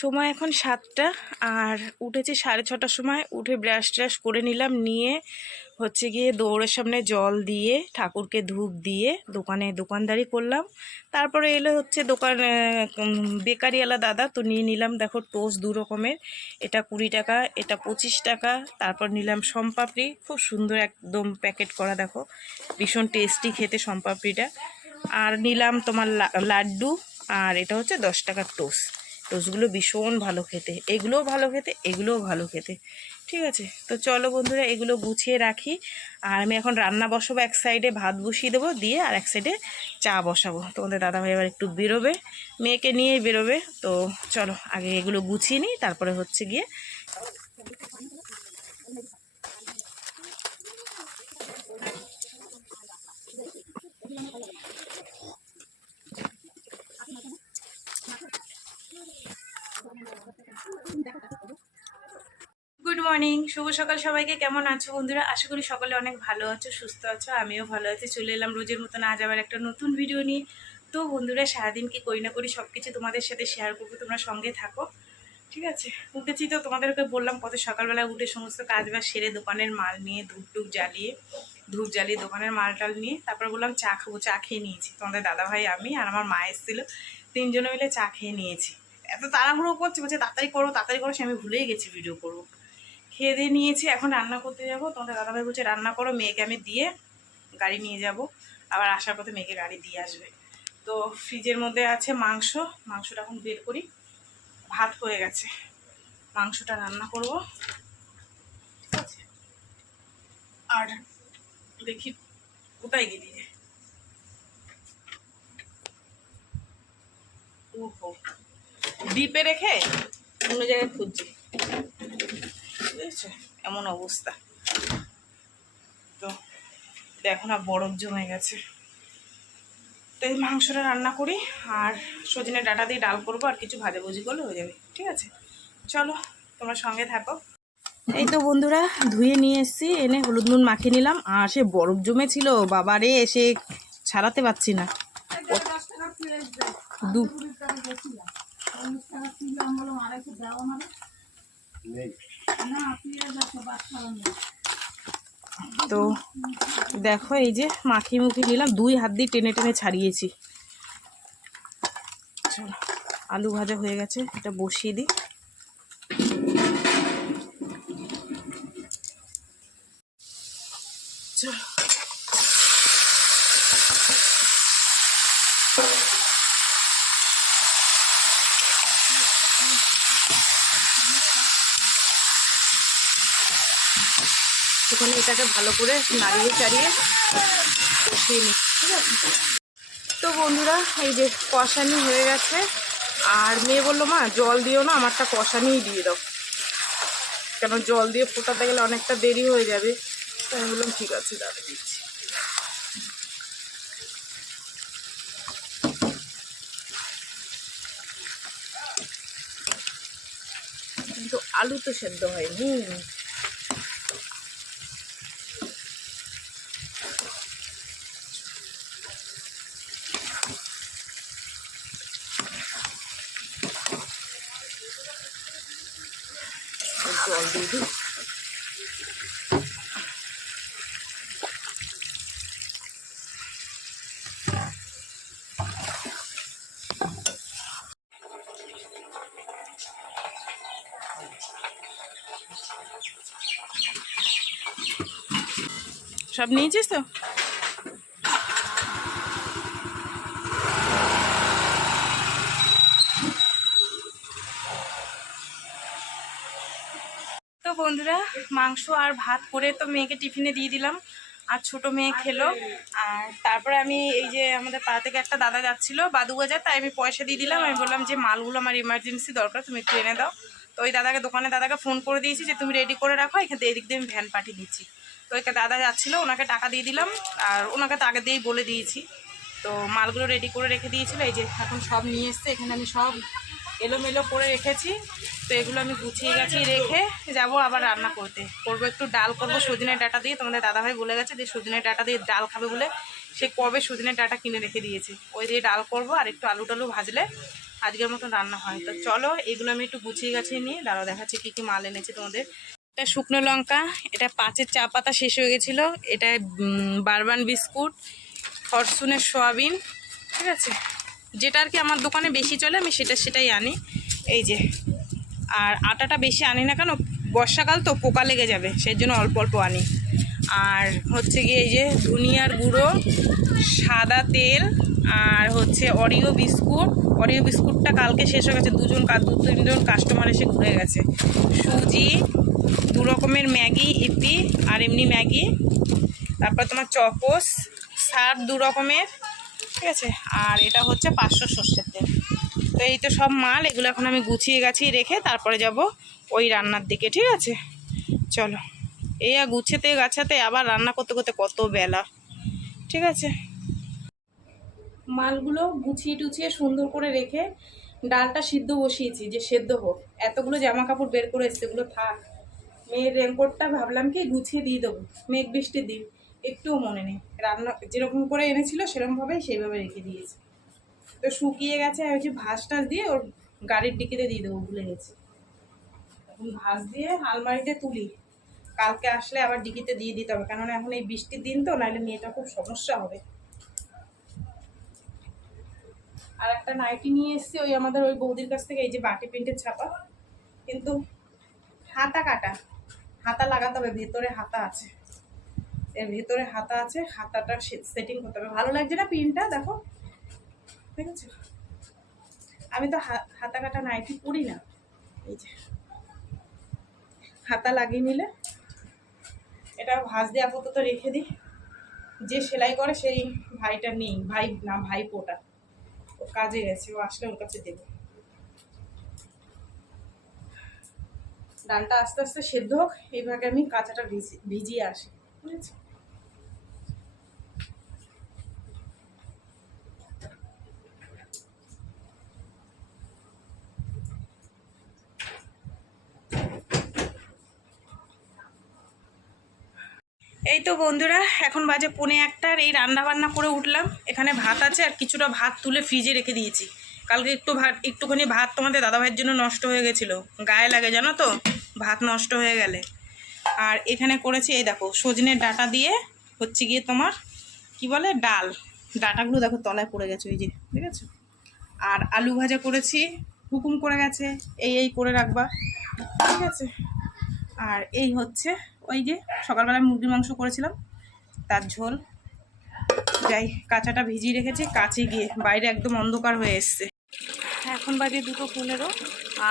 সময় এখন 7টা আর উঠেছি 6:30টার সময়। উঠে ব্রাশ ট্রাশ করে নিলাম, নিয়ে হচ্ছে গিয়ে দৌড়ের সামনে জল দিয়ে ঠাকুরকে ধূপ দিয়ে দোকানদারি করলাম। তারপরে এলো হচ্ছে বেকারিওয়ালা দাদা, তো নিয়ে নিলাম দেখো টোস্ট 2 রকমের, এটা 20 টাকা, এটা 25 টাকা। তারপর নিলাম শমপাপড়ি, খুব সুন্দর একদম প্যাকেট করা, দেখো ভীষণ টেস্টি খেতে শমপাপড়িটা। আর নিলাম তোমার লাড্ডু, আর এটা হচ্ছে 10 টাকার টোস্টগুলো ভীষণ ভালো খেতে, এগুলোও ভালো খেতে, এগুলোও ভালো খেতে। ঠিক আছে, তো চলো বন্ধুরা এগুলো গুছিয়ে রাখি। আর আমি এখন রান্না বসাবো, এক সাইডে ভাত বসিয়ে দেবো, দিয়ে আর এক সাইডে চা বসাবো। তোমাদের দাদাভাই এবার একটু বেরোবে, মেয়েকে নিয়েই বেরোবে। তো চলো আগে এগুলো গুছিয়ে নিই, তারপরে হচ্ছে গিয়ে গুড মর্নিং, শুভ সকাল সবাইকে। কেমন আছো বন্ধুরা? আশা করি সকলে অনেক ভালো আছো, সুস্থ আছো, আমিও ভালো আছি। চলে এলাম রোজের মতন আজ আবার একটা নতুন ভিডিও নিয়ে। তো বন্ধুরা সারাদিন কি করি না করি সব কিছু তোমাদের সাথে শেয়ার করবো, তোমরা সঙ্গে থাকো। ঠিক আছে, উঠেছি তো তোমাদেরকে বললাম কত সকালবেলা উঠে সমস্ত কাজ বাজ সেরে দোকানের মাল নিয়ে ধূপ জ্বালিয়ে দোকানের মালটাল নিয়ে তারপর বললাম চা খাবো। চা খেয়ে নিয়েছি, তোমাদের দাদাভাই, আমি আর আমার মা এসেছিলো, 3 জনে মিলে চা খেয়ে নিয়েছি। এত তাড়াহুড়ো করছি, বলছে তাড়াতাড়ি করো তাড়াতাড়ি করো, সে আমি ভুলেই গেছি ভিডিও করবো। খেয়ে দিয়ে নিয়েছি, এখন রান্না করতে যাবো। তোমাদের দাদাভাই বলছে রান্না করো, মেয়েকে আমি দিয়ে গাড়ি নিয়ে যাব, আবার আসার পথে মেয়েকে গাড়ি দিয়ে আসবে। তো ফ্রিজের মধ্যে আছে মাংসটা এখন বের করি। ভাত হয়ে গেছে, মাংসটা রান্না করব। ঠিক আছে, আর দেখি কোথায় গেলি রে। ওহো, ডিপে রেখে অন্য জায়গায় খুঁজছি, বুঝেছো এমন অবস্থা। তো দেখো না বরফ জমে গেছে। তো এই মাংসটা রান্না করি, আর সজনে ডাঁটা দিয়ে ডাল করবো, আর কিছু ভাজাভুজি করলে হয়ে যাবে। ঠিক আছে, চলো তোমরা সঙ্গে থাকো। এই তো বন্ধুরা ধুয়ে নিয়ে এসেছি, এনে হলুদ নুন মাখিয়ে নিলাম। আর সে বরফ জমেছিল বাবারে, এসে ছাড়াতে পারছি না। তো দেখো এই যে মাখিয়ে মুখিয়ে নিলাম, 2 হাত দিয়ে টেনে টেনে ছাড়িয়েছি। চলো আলু ভাজা হয়ে গেছে, এটা বসিয়ে দিই। চলো ওখানে এটাকে ভালো করে নাড়িয়ে চাড়িয়ে কষিয়ে নিই। ঠিক আছে, তো বন্ধুরা এই যে কষানি হয়ে গেছে। আর মেয়ে বললো মা জল দিও না, আমারটা কষানিই দিয়ে দাও, কেন জল দিয়ে ফোটাতে গেলে অনেকটা দেরি হয়ে যাবে। তো আমি বললাম ঠিক আছে দাঁড়া দিচ্ছি। কিন্তু আলু তো সেদ্ধ হয়নি। জল দিয়ে দিই। সব নিয়েছিস তো? তো বন্ধুরা মাংস আর ভাত করে তো মেয়েকে টিফিনে দিয়ে দিলাম, আর ছোট মেয়ে খেলো। আর তারপরে আমি এই যে আমাদের পাড়া থেকে একটা দাদা যাচ্ছিলো বাদুবাজার, তাই আমি পয়সা দিয়ে দিলাম। আমি বললাম যে মালগুলো আমার ইমার্জেন্সি দরকার, তুমি একটু এনে দাও। তো ওই দোকানের দাদাকে ফোন করে দিয়েছি যে তুমি রেডি করে রাখো, এখান থেকে এদিক দিয়ে আমি ভ্যান পাঠিয়ে দিচ্ছি। তো ওই দাদা যাচ্ছিলো, ওনাকে টাকা দিয়ে দিলাম, আর ওনাকে তো আগে দিয়েই বলে দিয়েছি। তো মালগুলো রেডি করে রেখে দিয়েছিলো, এই যে এখন সব নিয়ে এসছে, এখানে আমি সব এলোমেলো করে রেখেছি। তো এগুলো আমি গুছিয়ে গেছি, রেখে যাব আবার রান্না করবো একটু ডাল করবো সজনের ডাঁটা দিয়ে। তোমাদের দাদাভাই বলে গেছে যে সজনের ডাঁটা দিয়ে ডাল খাবে বলে, সে কবে সজনের ডাঁটা কিনে রেখে দিয়েছে, ওই দিয়ে ডাল করবো। আর একটু আলু টালু ভাজলে আজকের মতো রান্না হয়। তো চলো এগুলো আমি একটু গুছিয়ে গাছিয়ে নিয়ে দাঁড়াও, দেখাচ্ছি কী কী মাল এনেছি তোমাদের। এটা শুকনো লঙ্কা, এটা 5-এর চা পাতা শেষ হয়ে গেছিলো, এটা বারবান বিস্কুট, ফরচুনের সোয়াবিন, ঠিক আছে, যেটা আর কি আমার দোকানে বেশি চলে আমি সেটাই আনি। এই যে, আর আটাটা বেশি আনি না, কেন বর্ষাকাল তো পোকা লেগে যাবে, সেই জন্য অল্প অল্প আনি। আর হচ্ছে গিয়ে এই যে ধনিয়ার গুঁড়ো, সাদা তেল, আর হচ্ছে অরিও বিস্কুটটা কালকে শেষ হয়ে গেছে, 2-3জন কাস্টমার এসে ঘুরে গেছে। সুজি, 2 রকমের ম্যাগি ইপি আর এমনি ম্যাগি, তারপর তোমার চকোস, সার্ফ 2 রকমের, ঠিক আছে, আর এটা হচ্ছে 500 সর্ষের তেল। তো এই তো সব মাল, এগুলো এখন আমি গুছিয়ে গাছিয়ে রেখে তারপরে যাব ওই রান্নার দিকে, ঠিক আছে। চলো, এই গুছাতে গাছাতে আবার রান্না করতে করতে কত বেলা, ঠিক আছে। মালগুলো গুছিয়ে টুছিয়ে সুন্দর করে রেখে ডালটা সিদ্ধ বসিয়েছি, যে সেদ্ধ হোক। এতগুলো জামা কাপড় বের করে এসছে, এগুলো থাক। মেয়ের রেনকোটটা ভাবলাম কি গুছিয়ে দিয়ে দেবো, মেঘ বৃষ্টির দিন, একটুও মনে নেই। রান্না যেরকম করে এনেছিল সেরকমভাবেই সেইভাবে রেখে দিয়েছি। তো শুকিয়ে গেছে, আর হচ্ছে ভাঁজ টাজ দিয়ে ওর গাড়ির ডিকিতে দিয়ে দেবো, ভুলে গেছি। এখন ভাঁজ দিয়ে আলমারিতে তুলি, কালকে আসলে আবার ডিকিতে দিয়ে দিতে হবে, কেননা এখন এই বৃষ্টির দিন তো, নাহলে মেয়েটা খুব সমস্যা হবে। আর একটা নাইটি নিয়ে এসেছি ওই আমাদের ওই বৌদির কাছ থেকে, এই যে বাটি প্রিন্টের ছাপা, কিন্তু হাতা কাটা, হাতা লাগাতে হবে, ভেতরে হাতা আছে, এর ভেতরে হাতা আছে, হাতাটা সেটিং করতে হবে। ভালো লাগছে না প্রিন্টটা, দেখো, ঠিক আছে। আমি তো হাতা কাটা নাইটি পরি না, এই যে হাতা লাগিয়ে নিলে এটা ভাঁজ দিয়ে আপাতত রেখে দিই। যে সেলাই করে সেই ভাইটা নেই, ভাইপোটা, ও কাজে গেছে, ও আসলে ওর কাছে দেবো। ডালটা আস্তে আস্তে সেদ্ধ হোক, এইভাবে আমি কাঁচাটা ভিজিয়ে আসি, বুঝেছি। এই তো বন্ধুরা, এখন বাজে 1:45, আর এই রান্না বান্না করে উঠলাম। এখানে ভাত আছে, আর কিছুটা ভাত তুলে ফ্রিজে রেখে দিয়েছি। কালকে একটুখানি ভাত তোমাদের দাদাভাইয়ের জন্য নষ্ট হয়ে গেছিলো, গায়ে লাগে জানো তো ভাত নষ্ট হয়ে গেলে। আর এখানে করেছি এই দেখো সজনের ডাঁটা দিয়ে হচ্ছে গিয়ে তোমার কি বলে ডাল, ডাঁটাগুলো দেখো তলায় পড়ে গেছে, ওই যে, ঠিক আছে। আর আলু ভাজা করেছি, হুকুম করে গেছে এই করে রাখবা, ঠিক আছে। আর এই হচ্ছে ওই যে সকালবেলায় মুরগির মাংস করেছিলাম, তার ঝোল। যাই, কাঁচাটা ভিজিয়ে রেখেছি, কাছে গিয়ে বাইরে একদম অন্ধকার হয়ে এসছে। এখন বাজে 2:15,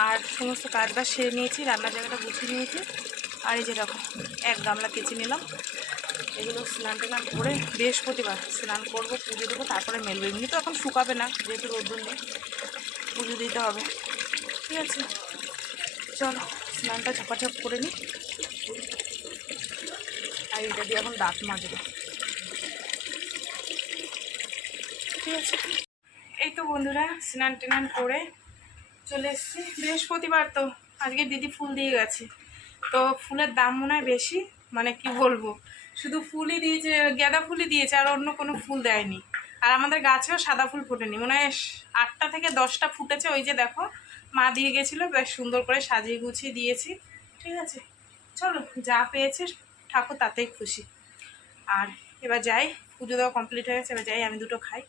আর সমস্ত কাজ বাজ সেরে নিয়েছি, রান্নার জায়গাটা গুছিয়ে নিয়েছি। আর এই যে দেখো 1 গামলা কেচে নিলাম, এগুলো স্নান টান করে বৃহস্পতিবার স্নান করবো, পুজো দেবো, তারপরে মেলবো। এমনি তো এখন শুকাবে না, যেহেতু রোদ্দুর নেই, পুজো দিতে হবে, ঠিক আছে। চলো স্নানটা ঝপাঝপ করে নিই, আর এটা দিয়ে এখন দাঁত মাজবো, ঠিক আছে। এই তো বন্ধুরা স্নান টান করে চলে এসেছি, বৃহস্পতিবার তো আজকে দিদি ফুল দিয়ে গেছে। তো ফুলের দাম মনে হয় বেশি, মানে কি বলবো, শুধু ফুলই দিয়েছে, গাঁদা ফুলই দিয়েছে, আর অন্য কোনো ফুল দেয়নি। আর আমাদের গাছেও সাদা ফুল ফোটেনি, মনে হয় 8টা থেকে 10টা ফুটেছে। ওই যে দেখো মা দিয়ে গেছিলো, বেশ সুন্দর করে সাজিয়ে গুছিয়ে দিয়েছি, ঠিক আছে। চলো, যা পেয়েছে ঠাকুর তাতেই খুশি। আর এবার যাই, পুজো দেওয়া কমপ্লিট হয়ে গেছে, এবার যাই আমি দুটো খাই,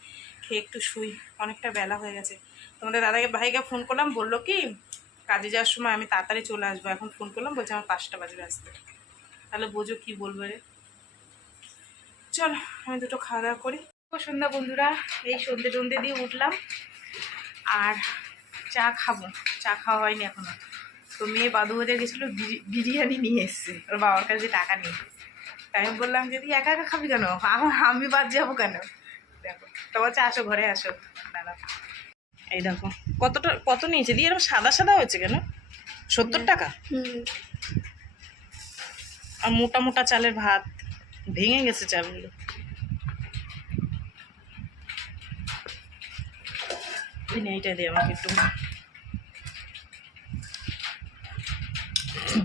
খেয়ে একটু শুই, অনেকটা বেলা হয়ে গেছে। তোমাদের ভাইকে ফোন করলাম, বললো কি কাজে যাওয়ার সময় আমি তাড়াতাড়ি চলে আসবো। এখন ফোন করলাম, বলছে আমার 5টা বাজবে আসতে, তাহলে বোঝো কি বলবো রে। চলো আমি দুটো খাওয়া দাওয়া করি। সন্ধ্যা বন্ধুরা, এই সন্ধে দিয়ে উঠলাম, আর চা খাবো, চা খাওয়া হয়নি এখনো। তো মেয়ে বাদুবাজার গেছিলো, বিরিয়ানি নিয়ে এসছে, ওর বাবার কাছে টাকা নেই। তাই আমি বললাম যদি একা একা খাবি কেন, আমি বাদ যাবো কেন। দেখো তো বলছে আসো ঘরে আসো, দাদা এই দেখো কত নিয়েছে দিয়ে, এরকম সাদা সাদা হয়েছে কেন, 70 টাকা। আর মোটা মোটা চালের ভাত, ভেঙে গেছে চালগুলো। এইটা দিয়ে আমাকে একটু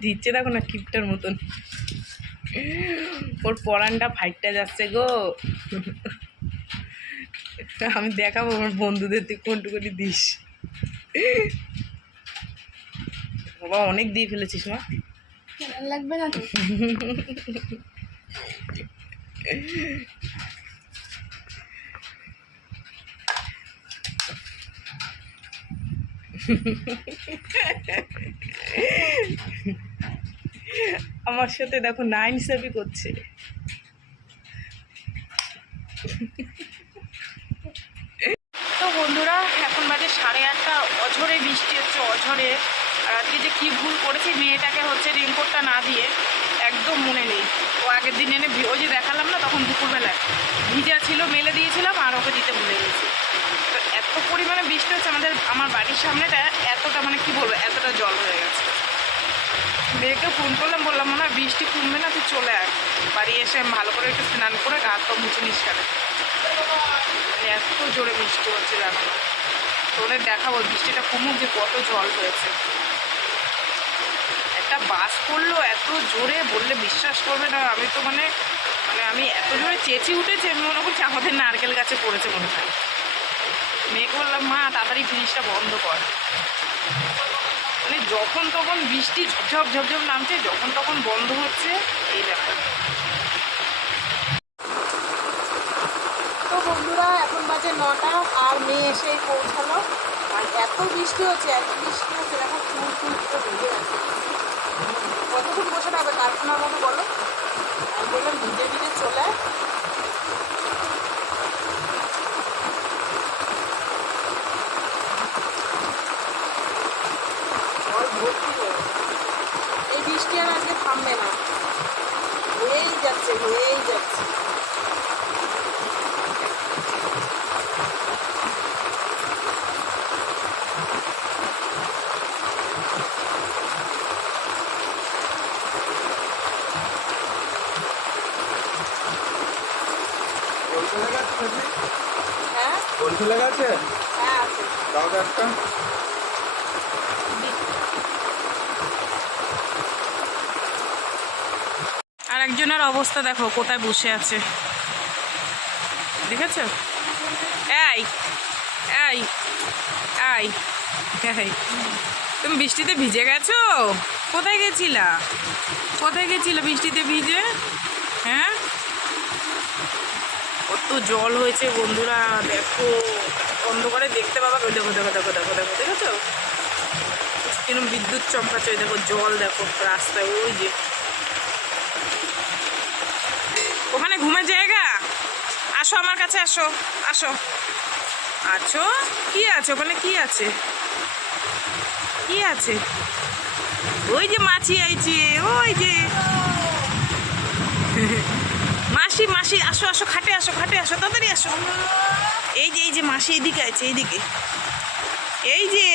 দিচ্ছে, দেখো না কিপটার মতন, ওর পরানটা ফাইটটা যাচ্ছে গো। আমি দেখাবো আমার বন্ধুদের তুই কোনটুকুনি দিস। বাবা অনেক দিয়ে ফেলেছিস মা, লাগবে না তো। আমার সাথে দেখো নাইনসাফি করছে। তো বন্ধুরা এখন বাজে 8:30, অঝরে বৃষ্টি হচ্ছে, অঝরে। আর আজকে যে কী ভুল করেছি, মেয়েটাকে হচ্ছে রেনকোটটা না দিয়ে, একদম মনে নেই। ও আগের দিন এনে ওই যে দেখালাম না, তখন দুপুরবেলায় ভিজা ছিল, মেলে দিয়েছিলাম আর ওকে দিতে ভুলে গেছি। তো এত পরিমাণে বৃষ্টি হচ্ছে আমার বাড়ির সামনেটা, এতটা মানে কি বলবো, এতটা জল হয়ে গেছে। মেয়েকে ফোন করলাম, বললাম মনে হয় বৃষ্টি কমবে না, তুই চলে আয় বাড়ি। এসে আমি ভালো করে একটু স্নান করে গা হাত পা মুছে নিস কেন, মানে এত জোরে বৃষ্টি হচ্ছে জানো না। তোদের দেখাবো বৃষ্টিটা কমুক যে কত জল হয়েছে। একটা বাস পড়লো এত জোরে, বললে বিশ্বাস করবে না। আমি তো মানে আমি এত জোরে চেঁচিয়ে উঠেছি, আমি মনে করছি আমাদের নারকেল গাছে পড়েছে মনে হয়। মেয়েকে বললাম মা তাড়াতাড়ি ফ্রিজটা বন্ধ কর। মানে যখন তখন বৃষ্টি ঝপঝপ ঝপঝপ নামছে, যখন তখন বন্ধ হচ্ছে, এই ব্যাপার। তো বন্ধুরা এখন বাজে 9টা, আর মেয়ে এসে পৌঁছালো। আর এত বৃষ্টি হচ্ছে, দেখো ফুল ফুল পুরো ভিজে গেছে। কতক্ষণ বসে থাকবে কারখানার মতো বলো? আমি বললাম ভিজে ভিজে চলে। এই বৃষ্টি আর আজকে থামবে না, হয়েই যাচ্ছে হয়েই যাচ্ছে। হ্যাঁ চলে গেছে, হ্যাঁ আছে। দাও তো একটা। আর একজনের অবস্থা দেখো কোথায় বসে আছে, দেখেছ? এই এই এই এই, তুমি বৃষ্টিতে ভিজে গেছো? কোথায় গেছিলা, কোথায় গেছিলা বৃষ্টিতে ভিজে? হ্যাঁ, কত জল হয়েছে বন্ধুরা, দেখো অন্ধকারে দেখতে পাবা। দেখো দেখো দেখো দেখো দেখো, দেখেছো কিরকম বিদ্যুৎ চমকাচ্ছে? দেখো জল, দেখো রাস্তায়, ওই যে ওখানে ঘুমের জায়গা। আসো আমার কাছে, আসো আসো। আছো, কি আছে ওখানে, কি আছে, কি আছে? ওই যে মাছি আইছে, ওই যে মাসি মাসি, আসো আসো, খাটে আসো, খাটে আসো, তাড়াতাড়ি আসো। এই যে মাসি এইদিকে আছে, এইদিকে, এই যে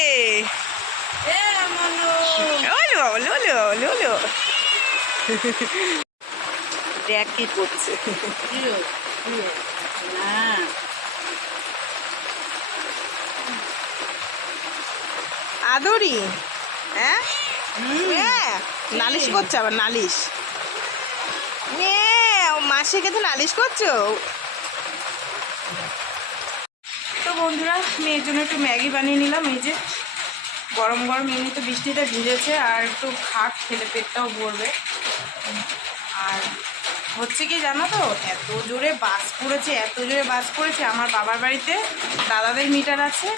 ওলো ওলো ওলো ওলো। দেখ কি করছে। আদরি, হ্যাঁ নালিশ করছে আবার, নালিশ মাসিকে তো নালিশ করছো। তো বন্ধুরা মেয়ের জন্য একটু ম্যাগি বানিয়ে নিলাম। এই যে গরম গরম, এমনি তো বৃষ্টিটা ভিজেছে, আর একটু খাট খেলে পেটটাও ভরবে। আর হচ্ছে কি জানো তো, এত জোরে বাস পড়েছে, এত জোরে বাস পড়েছে। আমার বাবার বাড়িতে দাদাদের মিটার আছে,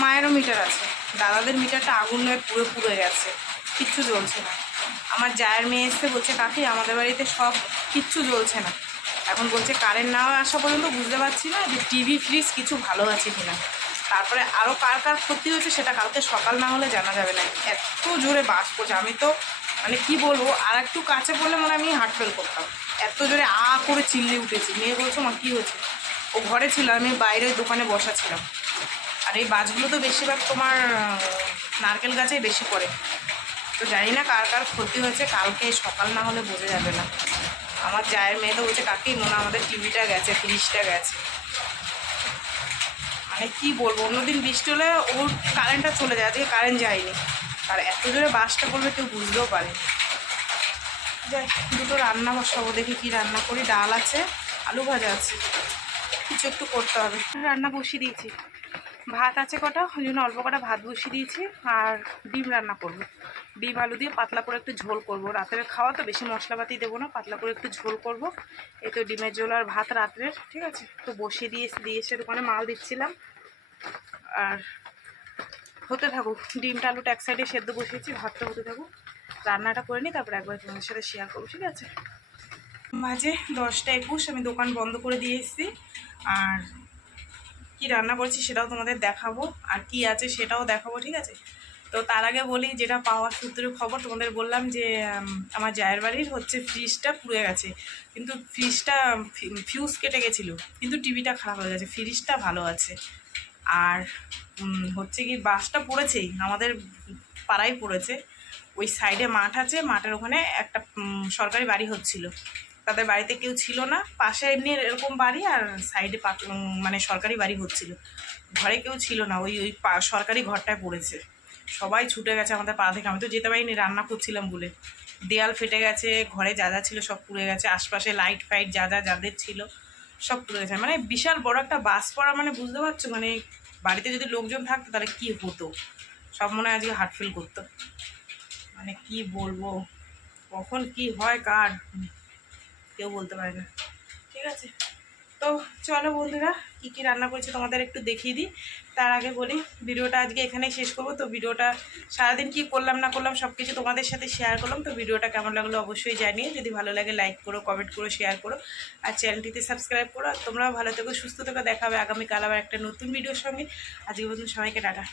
মায়েরও মিটার আছে। দাদাদের মিটারটা আগুন হয়ে পুরো পুড়ে গেছে, কিচ্ছু জ্বলছে না। আমার জায়ের মেয়ে এসে বলছে কাকি আমাদের বাড়িতে সব কিচ্ছু জ্বলছে না। এখন বলছে কারেন্ট না আসা পর্যন্ত বুঝতে পারছি না যে টিভি ফ্রিজ কিছু ভালো আছে কিনা। তারপরে আরও কার কার ক্ষতি হয়েছে সেটা কালকে সকাল না হলে জানা যাবে না। এত জোরে বাস পড়ছে, আমি তো মানে কি বলবো, আর একটু কাছে পড়লে মনে আমি হার্ট ফেল করতাম। এত জোরে করে চিল্লে উঠেছি। মেয়ে বলছো মা কী হয়েছে? ও ঘরে ছিল, আমি বাইরে দোকানে বসা ছিলাম। আর এই বাসগুলো তো বেশিরভাগ তোমার নারকেল গাছেই বেশি পড়ে। তো জানি না কার কার ক্ষতি হয়েছে, কালকে সকাল না হলে বোঝা যাবে না। আমার জায়ের মেয়ে তো বলছে কাকি মনে আমাদের টিভিটা গেছে, ফ্রিজটা গেছে। মানে কি বলবো, অন্যদিন বৃষ্টি হলে ওর কারেন্টটা চলে যায়, আজকে কারেন্ট যায়নি। আর এত জোরে বাসটা করবে কেউ বুঝতেও পারে। যাই দুটো রান্না বসাবো, দেখি কি রান্না করি। ডাল আছে, আলু ভাজা আছে, কিছু একটু করতে হবে। রান্না বসিয়ে দিয়েছি। ভাত আছে কটা, ওই জন্য অল্প কটা ভাত বসিয়ে দিয়েছি। আর ডিম রান্না করব, ডিম আলু দিয়ে পাতলা করে একটু ঝোল করব। রাতের খাওয়া তো বেশি মশলাপাতি দেবো না, পাতলা করে একটু ঝোল করব। এই তো ডিমের ঝোল আর ভাত রাত্রের, ঠিক আছে। তো বসিয়ে দিয়ে এসে দোকানে মাল দিচ্ছিলাম। আর হতে থাকুক, ডিমটা আলুটা এক সাইডে সেদ্ধ বসিয়েছি, ভাতটা হতে থাকুক, রান্নাটা করে নিই, তারপরে একবার তোমাদের সাথে শেয়ার করবো, ঠিক আছে। মাঝে 10টা 21 আমি দোকান বন্ধ করে দিয়ে এসেছি। আর কি রান্না করছি সেটাও তোমাদের দেখাবো, আর কি আছে সেটাও দেখাবো, ঠিক আছে। তো তার আগে বলি, যেটা পাওয়া সূত্রে খবর তোমাদের বললাম যে আমার জায়ের বাড়ির হচ্ছে ফ্রিজটা পুড়ে গেছে। কিন্তু ফ্রিজটা ফিউজ কেটে গেছিলো, কিন্তু টিভিটা খারাপ হয়ে গেছে, ফ্রিজটা ভালো আছে। আর হচ্ছে কি, বাসটা পড়েছেই, আমাদের পাড়ায় পড়েছে। ওই সাইডে মাঠ আছে, মাঠের ওখানে একটা সরকারি বাড়ি হচ্ছিল। তাদের বাড়িতে কেউ ছিল না, পাশে এমনি এরকম বাড়ি, আর সাইডে মানে সরকারি বাড়ি হচ্ছিল। ঘরে কেউ ছিল না, ওই ওই সরকারি ঘরটায় পড়েছে। সবাই ছুটে গেছে আমাদের পাড়া থেকে, আমি তো যেতে পারিনি, রান্না করছিলাম বলে। দেয়াল ফেটে গেছে, ঘরে যা যা ছিল সব পুড়ে গেছে, আশপাশে লাইট ফাইট যাদের ছিল সব পুড়ে গেছে। মানে বিশাল বড় একটা বাস পড়া, মানে বুঝতে পারছো, মানে বাড়িতে যদি লোকজন থাকতো তাহলে কি হতো, সব মনে হয় আজকে হার্ট ফিল করতো। মানে কি বলবো, কখন কি হয় কার কেউ বলতে পারে না, ঠিক আছে। তো চলো বন্ধুরা, কী কী রান্না করেছি তোমাদের একটু দেখিয়ে দিই। তার আগে বলি, ভিডিওটা আজকে এখানেই শেষ করবো। তো ভিডিওটা সারাদিন কি করলাম না করলাম সব কিছু তোমাদের সাথে শেয়ার করলাম। তো ভিডিওটা কেমন লাগলো অবশ্যই জানিয়ে, যদি ভালো লাগে লাইক করো, কমেন্ট করো, শেয়ার করো, আর চ্যানেলটিতে সাবস্ক্রাইব করো। আর তোমরাও ভালো থেকো, সুস্থ থেকো, দেখা হবে আগামীকাল আবার একটা নতুন ভিডিওর সঙ্গে। আজকে বন্ধু সবাইকে টাটা,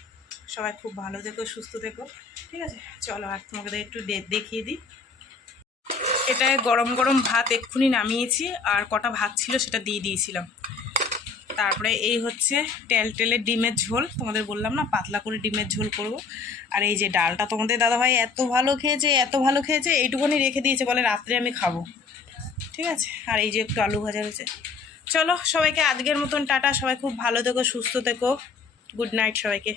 সবাই খুব ভালো থেকো, সুস্থ থেকো, ঠিক আছে। চলো আর তোমাকে একটু দেখিয়ে দিই। এটা গরম গরম ভাত এক্ষুনি নামিয়েছি, আর কটা ভাত ছিল সেটা দিয়ে দিয়েছিলাম। তারপরে এই হচ্ছে টেলে ডিমের ঝোল, তোমাদের বললাম না পাতলা করে ডিমের ঝোল করব। আর এই যে ডালটা তোমাদের দাদাভাই এত ভালো খেয়েছে, এইটুকুনি রেখে দিয়েছে, বলে রাত্রে আমি খাবো, ঠিক আছে। আর এই যে একটু আলু ভাজা হয়েছে। চলো সবাইকে আজকের মতন টাটা, সবাই খুব ভালো থেকো, সুস্থ থেকো, গুড নাইট সবাইকে।